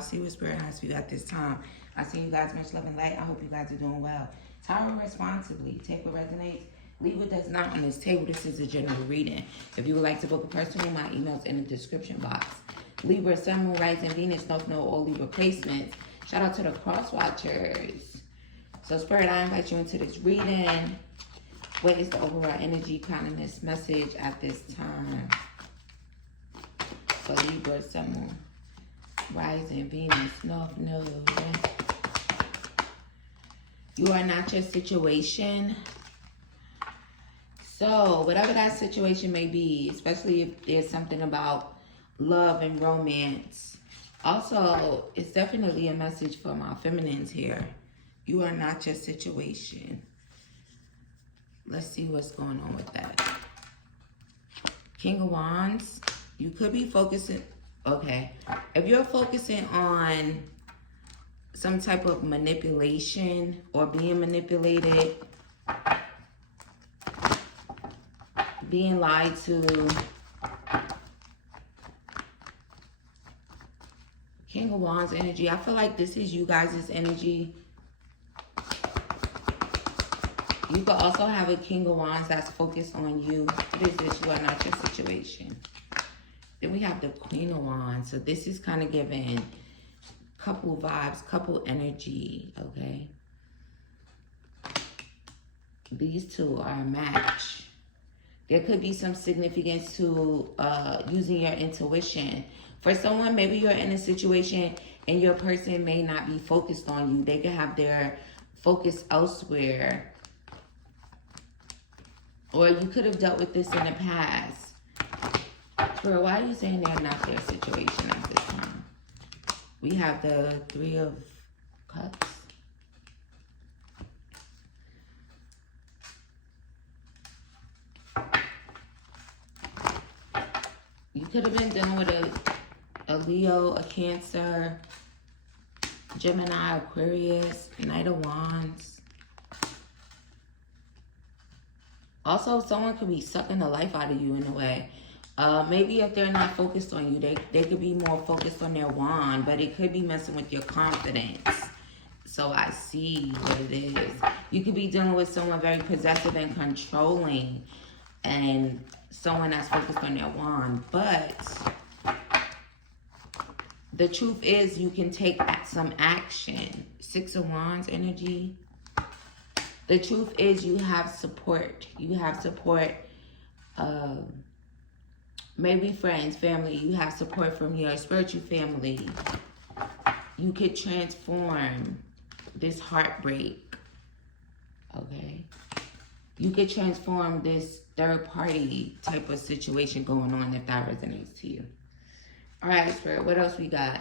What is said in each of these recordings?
vibes. See what Spirit has for you at this time. I see you guys much love and light. I hope you guys are doing well. Tarot responsibly. Take what resonates. Leave what does not on this table. This is a general reading. If you would like to book a personal, my email's in the description box. Libra, Sun, Moon, Rising, Venus, North Node, all Libra placements. Shout out to the cross watchers. So Spirit, I invite you into this reading. What is the overall energy behind this message at this time? For Libra, Sun, Moon, Rising, Venus, North Node. You are not your situation. So whatever that situation may be, especially if there's something about love and romance. Also, it's definitely a message for my feminines here. You are not your situation. Let's see what's going on with that. King of Wands. You could be focusing. Okay. If you're focusing on some type of manipulation or being manipulated, being lied to. King of Wands energy. I feel like this is you guys' energy. You could also have a King of Wands that's focused on you. What is this? You are not your situation. Then we have the Queen of Wands. So this is kind of giving couple vibes, couple energy, okay? These two are a match. There could be some significance to using your intuition. For someone, maybe you're in a situation and your person may not be focused on you. They could have their focus elsewhere. Or you could have dealt with this in the past. For why are you saying they're not their situation at this time? We have the Three of Cups. You could have been dealing with a Leo, a Cancer, Gemini, Aquarius, Knight of Wands. Also, someone could be sucking the life out of you in a way. Maybe if they're not focused on you, they could be more focused on their wand, but it could be messing with your confidence. So I see what it is. You could be dealing with someone very possessive and controlling, and someone that's focused on their wand. But the truth is you can take some action. Six of Wands energy. The truth is you have support. You have support. Maybe friends, family. You have support from your spiritual family. You could transform this heartbreak. Okay? You could transform this third party type of situation going on if that resonates to you. All right, Spirit, what else we got?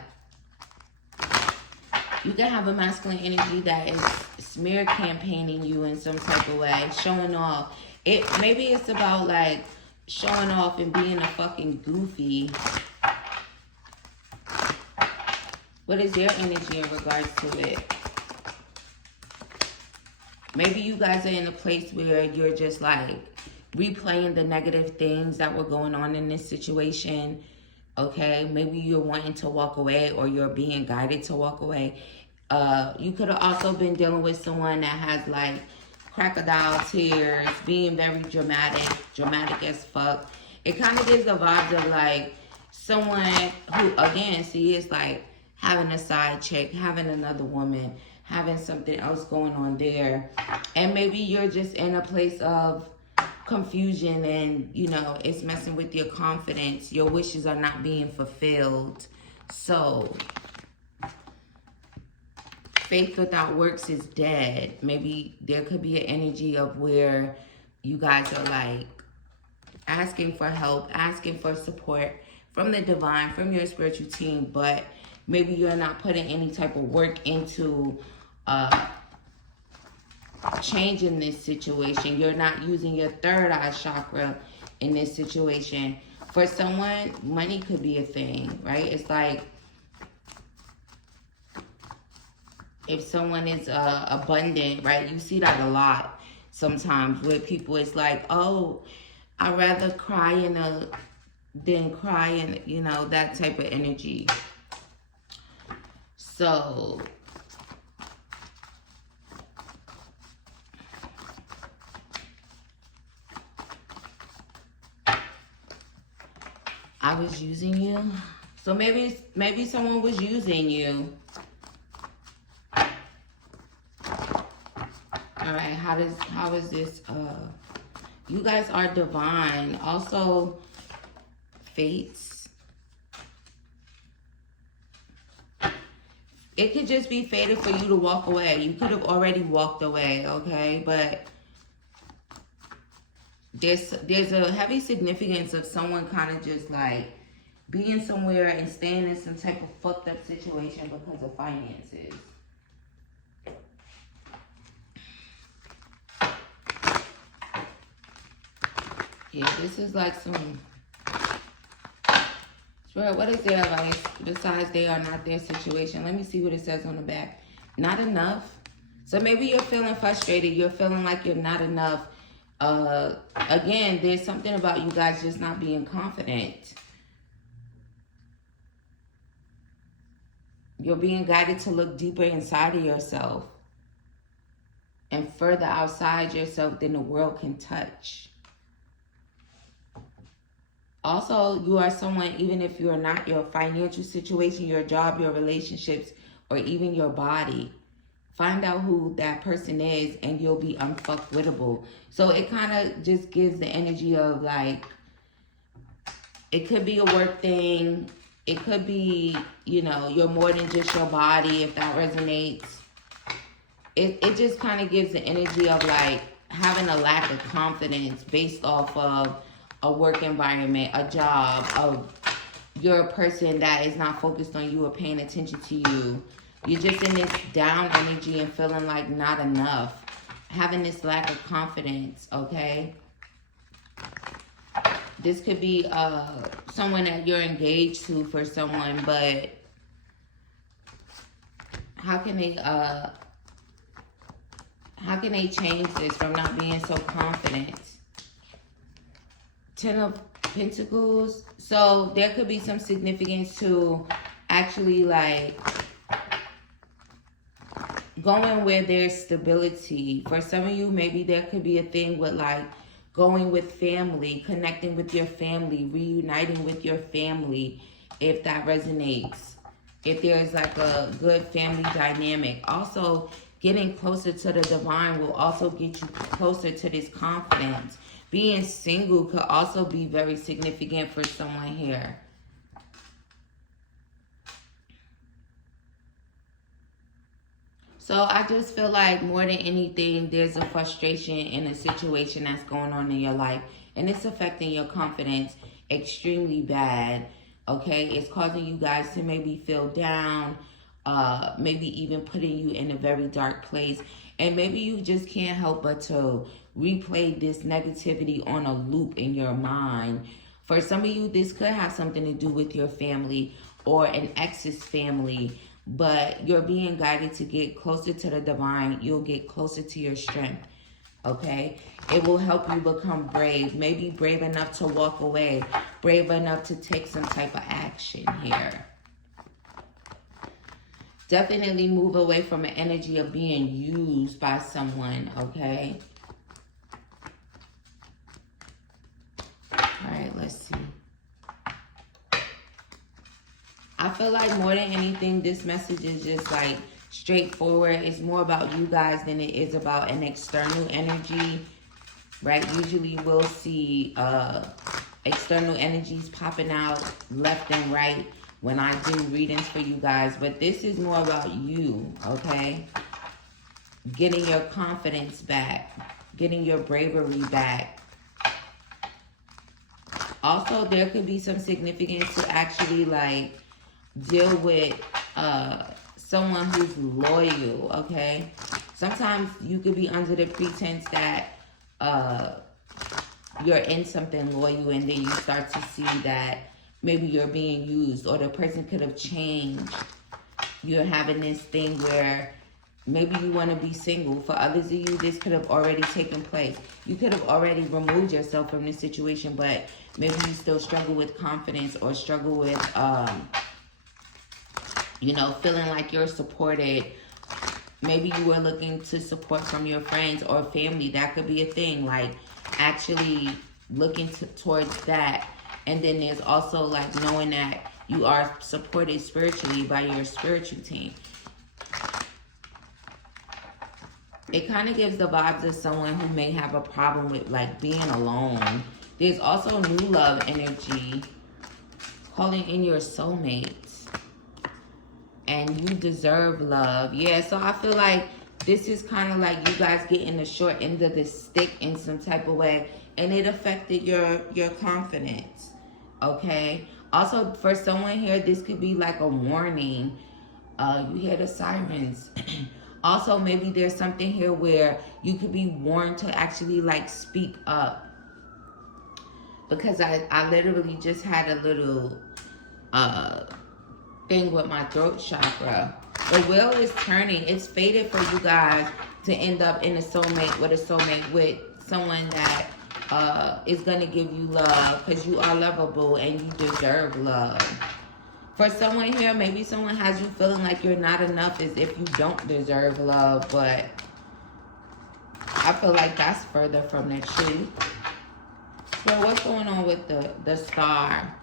You can have a masculine energy that is smear campaigning you in some type of way, showing off. Maybe it's about like showing off and being a fucking goofy. What is their energy in regards to it? Maybe you guys are in a place where you're just like replaying the negative things that were going on in this situation. Okay, maybe you're wanting to walk away or you're being guided to walk away. You could have also been dealing with someone that has like crocodile tears, being very dramatic as fuck. It kind of gives the vibes of like someone who, again, see, is like having a side chick, having another woman, having something else going on there. And maybe you're just in a place of confusion and, you know, it's messing with your confidence. Your wishes are not being fulfilled. So faith without works is dead. Maybe there could be an energy of where you guys are like asking for help, asking for support from the divine, from your spiritual team, but maybe you're not putting any type of work into changing this situation. You're not using your third eye chakra in this situation. For someone, money could be a thing, right? It's like if someone is abundant, right? You see that a lot sometimes with people. It's like, oh, I'd rather cry than cry, and you know, that type of energy. So I was using you. So maybe someone was using you. All right, how is this? You guys are divine. Also, fates. It could just be fated for you to walk away. You could have already walked away, okay? But there's a heavy significance of someone kind of just like being somewhere and staying in some type of fucked up situation because of finances. Yeah, this is like some... Sure, what is their advice besides they are not their situation? Let me see what it says on the back. Not enough. So maybe you're feeling frustrated. You're feeling like you're not enough. Again, there's something about you guys just not being confident. You're being guided to look deeper inside of yourself and further outside yourself than the world can touch. Also, you are someone, even if you're not your financial situation, your job, your relationships, or even your body, find out who that person is and you'll be unfuckwittable. So it kind of just gives the energy of like, it could be a work thing. It could be, you know, you're more than just your body, if that resonates. It just kind of gives the energy of like having a lack of confidence based off of a work environment, a job, you're a person that is not focused on you or paying attention to you. You're just in this down energy and feeling like not enough. Having this lack of confidence, okay? This could be someone that you're engaged to for someone, but how can they change this from not being so confident? Ten of Pentacles. So there could be some significance to actually like going where there's stability. For some of you, maybe there could be a thing with like going with family, connecting with your family, reuniting with your family, if that resonates. If there's like a good family dynamic. Also, getting closer to the divine will also get you closer to this confidence. Being single could also be very significant for someone here. So I just feel like more than anything, there's a frustration in a situation that's going on in your life. And it's affecting your confidence extremely bad. Okay? It's causing you guys to maybe feel down. Maybe even putting you in a very dark place. And maybe you just can't help but to replay this negativity on a loop in your mind. For some of you, this could have something to do with your family or an ex's family. But you're being guided to get closer to the divine. You'll get closer to your strength. Okay? It will help you become brave. Maybe brave enough to walk away. Brave enough to take some type of action here. Definitely move away from an energy of being used by someone, okay? All right, let's see. I feel like more than anything, this message is just like straightforward. It's more about you guys than it is about an external energy, right? Usually we'll see external energies popping out left and right when I do readings for you guys. But this is more about you, okay? Getting your confidence back. Getting your bravery back. Also, there could be some significance to actually, like, deal with someone who's loyal, okay? Sometimes you could be under the pretense that you're in something loyal and then you start to see that maybe you're being used or the person could have changed. You're having this thing where maybe you want to be single. For others of you, this could have already taken place. You could have already removed yourself from this situation, but maybe you still struggle with confidence or struggle with You know, feeling like you're supported. Maybe you were looking to support from your friends or family. That could be a thing. Like, actually looking towards that. And then there's also, like, knowing that you are supported spiritually by your spiritual team. It kind of gives the vibes of someone who may have a problem with, like, being alone. There's also new love energy, calling in your soulmates. And you deserve love. Yeah, so I feel like this is kind of like you guys getting the short end of the stick in some type of way. And it affected your confidence. Okay? Also, for someone here, this could be like a warning. You hear the sirens. Also, maybe there's something here where you could be warned to actually, like, speak up. Because I literally just had a little thing with my throat chakra. The wheel is turning. It's fated for you guys to end up in a soulmate with someone that is going to give you love. Because you are lovable and you deserve love. For someone here, maybe someone has you feeling like you're not enough as if you don't deserve love, but I feel like that's further from the truth. So what's going on with the star?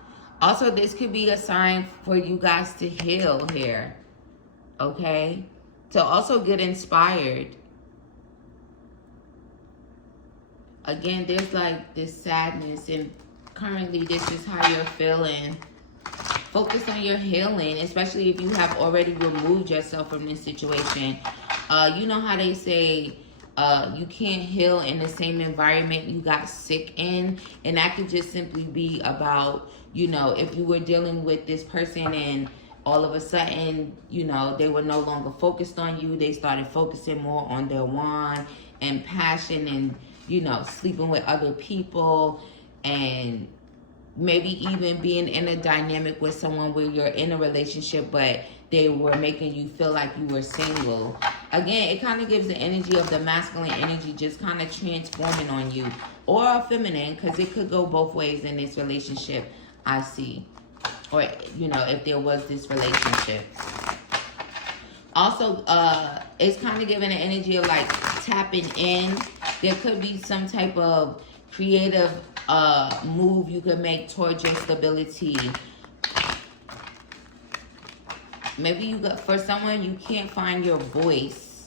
Also, this could be a sign for you guys to heal here, okay? To also get inspired. Again, there's like this sadness, and currently this is how you're feeling. Focus on your healing, especially if you have already removed yourself from this situation. You know how they say you can't heal in the same environment you got sick in. And that could just simply be about, you know, if you were dealing with this person and all of a sudden, you know, they were no longer focused on you. They started focusing more on their wand and passion and, you know, sleeping with other people, and maybe even being in a dynamic with someone where you're in a relationship, but they were making you feel like you were single. Again, it kind of gives the energy of the masculine energy just kind of transforming on you, or a feminine, because it could go both ways in this relationship, I see. Or, you know, if there was this relationship. Also, it's kind of giving an energy of like tapping in. There could be some type of creative move you can make towards your stability. Maybe you got, for someone, you can't find your voice.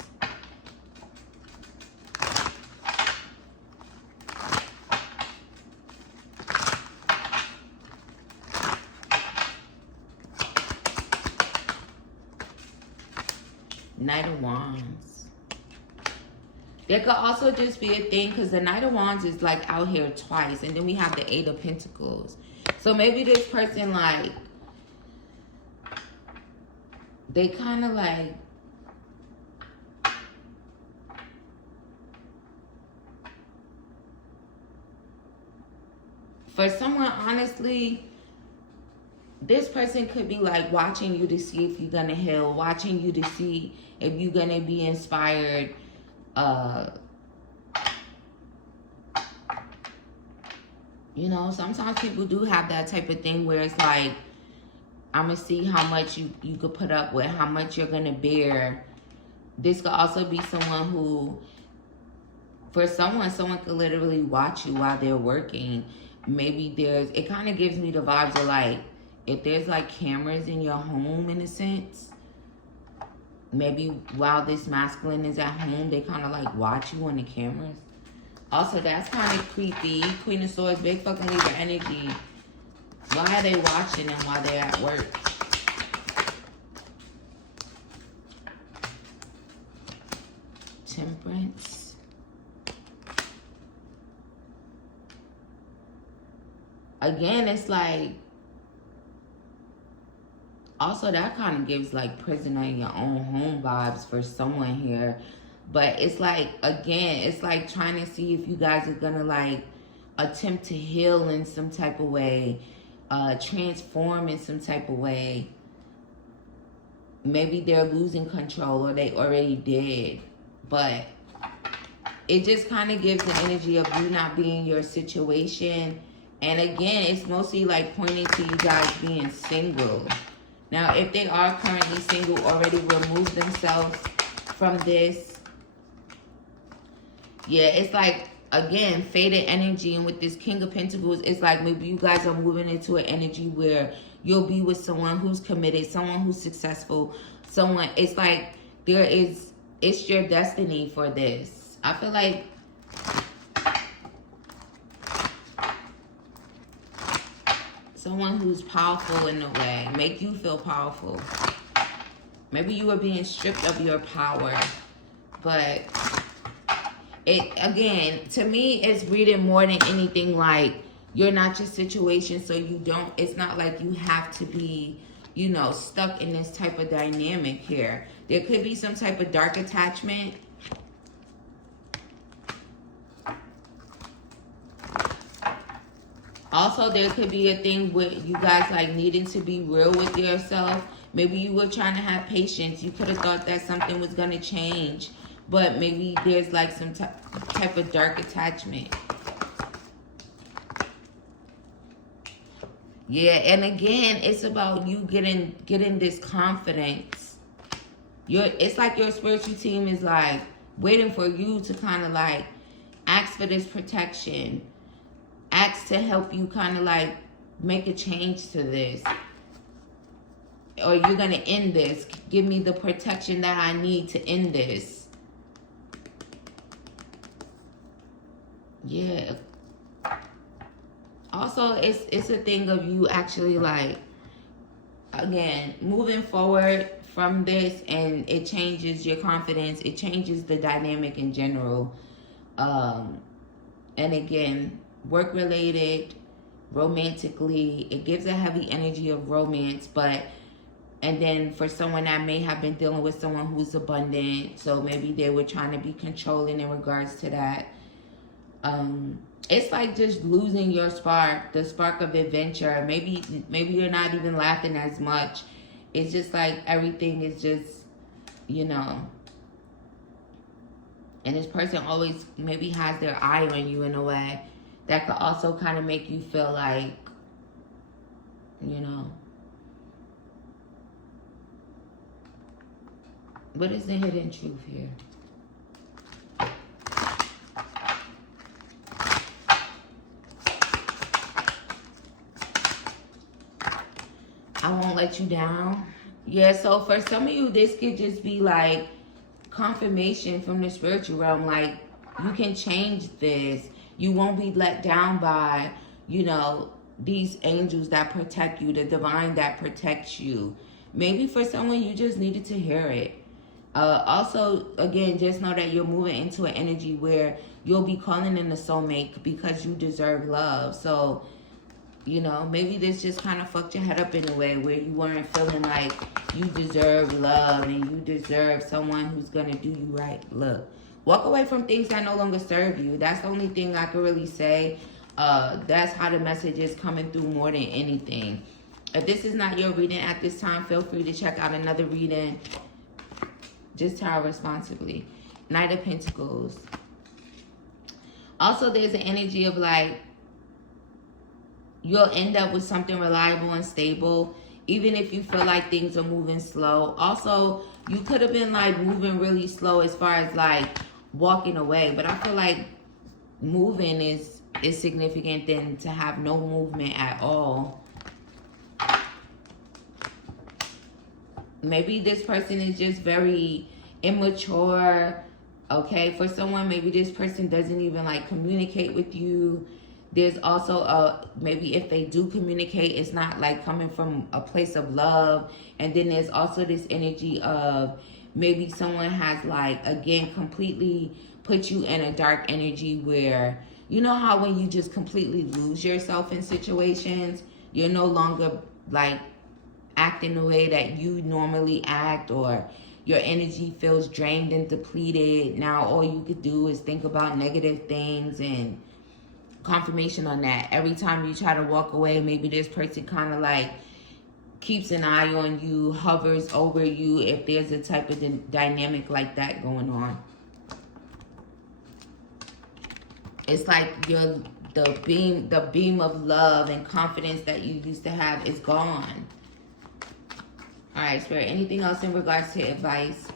Knight of Wands. There could also just be a thing, because the Knight of Wands is like out here twice. And then we have the Eight of Pentacles. So maybe this person, like, they kind of like, for someone, honestly, this person could be like watching you to see if you're gonna heal, watching you to see if you're gonna be inspired. You know, sometimes people do have that type of thing where it's like, I'm gonna see how much you could put up with, how much you're gonna bear. This could also be someone who, for someone could literally watch you while they're working. Maybe there's, it kind of gives me the vibes of like, if there's like cameras in your home in a sense, maybe while this masculine is at home, they kind of like watch you on the cameras. Also, that's kind of creepy. Queen of Swords, big fucking Libra energy. Why are they watching them while they're at work? Temperance. Again, it's like, also that kind of gives like prisoner in your own home vibes for someone here. But it's like, again, it's like trying to see if you guys are gonna like attempt to heal in some type of way, transform in some type of way. Maybe they're losing control, or they already did. But it just kind of gives the energy of you not being your situation. And again, it's mostly like pointing to you guys being single. Now, if they are currently single, already removed themselves from this. Yeah, it's like, again, faded energy. And with this King of Pentacles, it's like maybe you guys are moving into an energy where you'll be with someone who's committed, someone who's successful, someone, it's like it's your destiny for this. I feel like someone who's powerful in a way, make you feel powerful. Maybe you were being stripped of your power, but it, again, to me, it's reading more than anything like you're not your situation, so you don't, it's not like you have to be, you know, stuck in this type of dynamic here. There could be some type of dark attachment. Also, there could be a thing with you guys like needing to be real with yourself. Maybe you were trying to have patience. You could have thought that something was going to change. But maybe there's like some type of dark attachment. Yeah, and again, it's about you getting this confidence. It's like your spiritual team is like waiting for you to kind of like ask for this protection. Ask to help you kind of like make a change to this. Or you're going to end this. Give me the protection that I need to end this. Yeah. Also, it's a thing of you actually like, again, moving forward from this, and it changes your confidence. It changes the dynamic in general. And again, work related, romantically, it gives a heavy energy of romance, but and then for someone that may have been dealing with someone who's abundant, so maybe they were trying to be controlling in regards to that. It's like just losing your spark, the spark of adventure. Maybe you're not even laughing as much. It's just like everything is just, you know. And this person always maybe has their eye on you in a way that could also kind of make you feel like, you know. What is the hidden truth here? I won't let you down. Yeah, so for some of you, this could just be like confirmation from the spiritual realm. Like, you can change this. You won't be let down by, you know, these angels that protect you, the divine that protects you. Maybe for someone, you just needed to hear it. Also, again, just know that you're moving into an energy where you'll be calling in a soulmate because you deserve love. So, you know, maybe this just kind of fucked your head up in a way where you weren't feeling like you deserve love and you deserve someone who's going to do you right. Look, walk away from things that no longer serve you. That's the only thing I could really say. That's how the message is coming through more than anything. If this is not your reading at this time, feel free to check out another reading. Just tarot responsibly. Knight of Pentacles. Also, there's an energy of like, you'll end up with something reliable and stable, even if you feel like things are moving slow. Also, you could have been like moving really slow as far as like walking away, but I feel like moving is significant than to have no movement at all. Maybe this person is just very immature. Okay, for someone, maybe this person doesn't even like communicate with you. There's also maybe if they do communicate, it's not like coming from a place of love. And then there's also this energy of maybe someone has like, again, completely put you in a dark energy where, you know how when you just completely lose yourself in situations, you're no longer like acting the way that you normally act, or your energy feels drained and depleted. Now all you could do is think about negative things, and confirmation on that. Every time you try to walk away, maybe this person kind of like keeps an eye on you, hovers over you, if there's a type of dynamic like that going on. It's like the beam of love and confidence that you used to have is gone. All right, Spirit, anything else in regards to advice?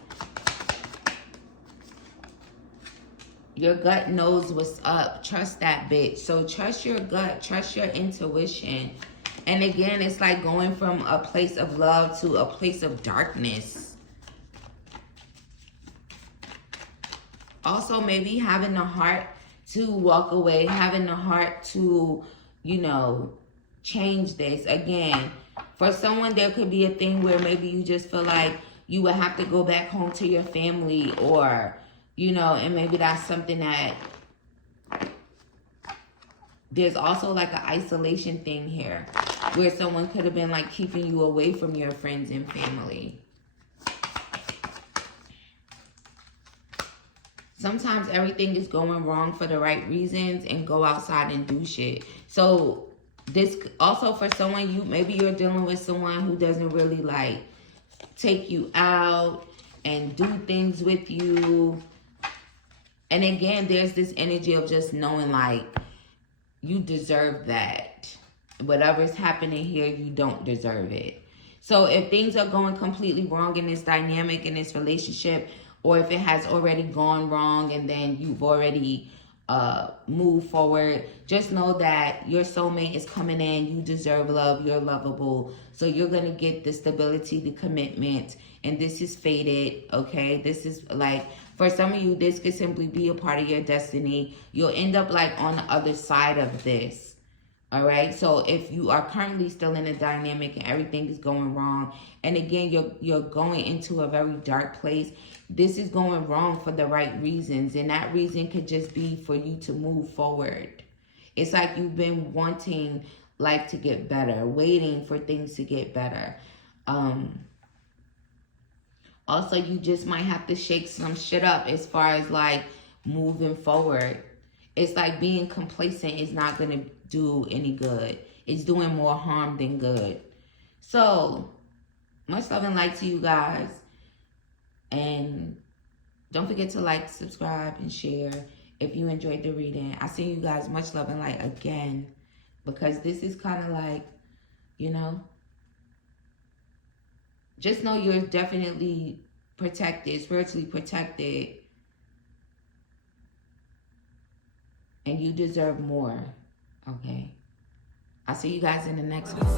Your gut knows what's up. Trust that bitch. So trust your gut. Trust your intuition. And again, it's like going from a place of love to a place of darkness. Also, maybe having the heart to walk away. Having the heart to, you know, change this. Again, for someone, there could be a thing where maybe you just feel like you would have to go back home to your family, or, you know, and maybe that's something that there's also like an isolation thing here where someone could have been like keeping you away from your friends and family. Sometimes everything is going wrong for the right reasons, and go outside and do shit. So this also for someone, maybe you're dealing with someone who doesn't really like take you out and do things with you. And again, there's this energy of just knowing like you deserve that. Whatever's happening here, you don't deserve it. So if things are going completely wrong in this dynamic, in this relationship, or if it has already gone wrong and then you've already moved forward, just know that your soulmate is coming in. You deserve love. You're lovable. So you're going to get the stability, the commitment, and this is fated, okay? This is like, for some of you, this could simply be a part of your destiny. You'll end up like on the other side of this, all right? So if you are currently still in a dynamic and everything is going wrong, and again, you're going into a very dark place, this is going wrong for the right reasons, and that reason could just be for you to move forward. It's like you've been wanting life to get better, waiting for things to get better. Also, you just might have to shake some shit up as far as like moving forward. It's like being complacent is not going to do any good. It's doing more harm than good. So, much love and light to you guys. And don't forget to like, subscribe, and share if you enjoyed the reading. I send you guys much love and light again, because this is kind of like, you know, just know you're definitely protected, spiritually protected, and you deserve more, okay? I'll see you guys in the next one.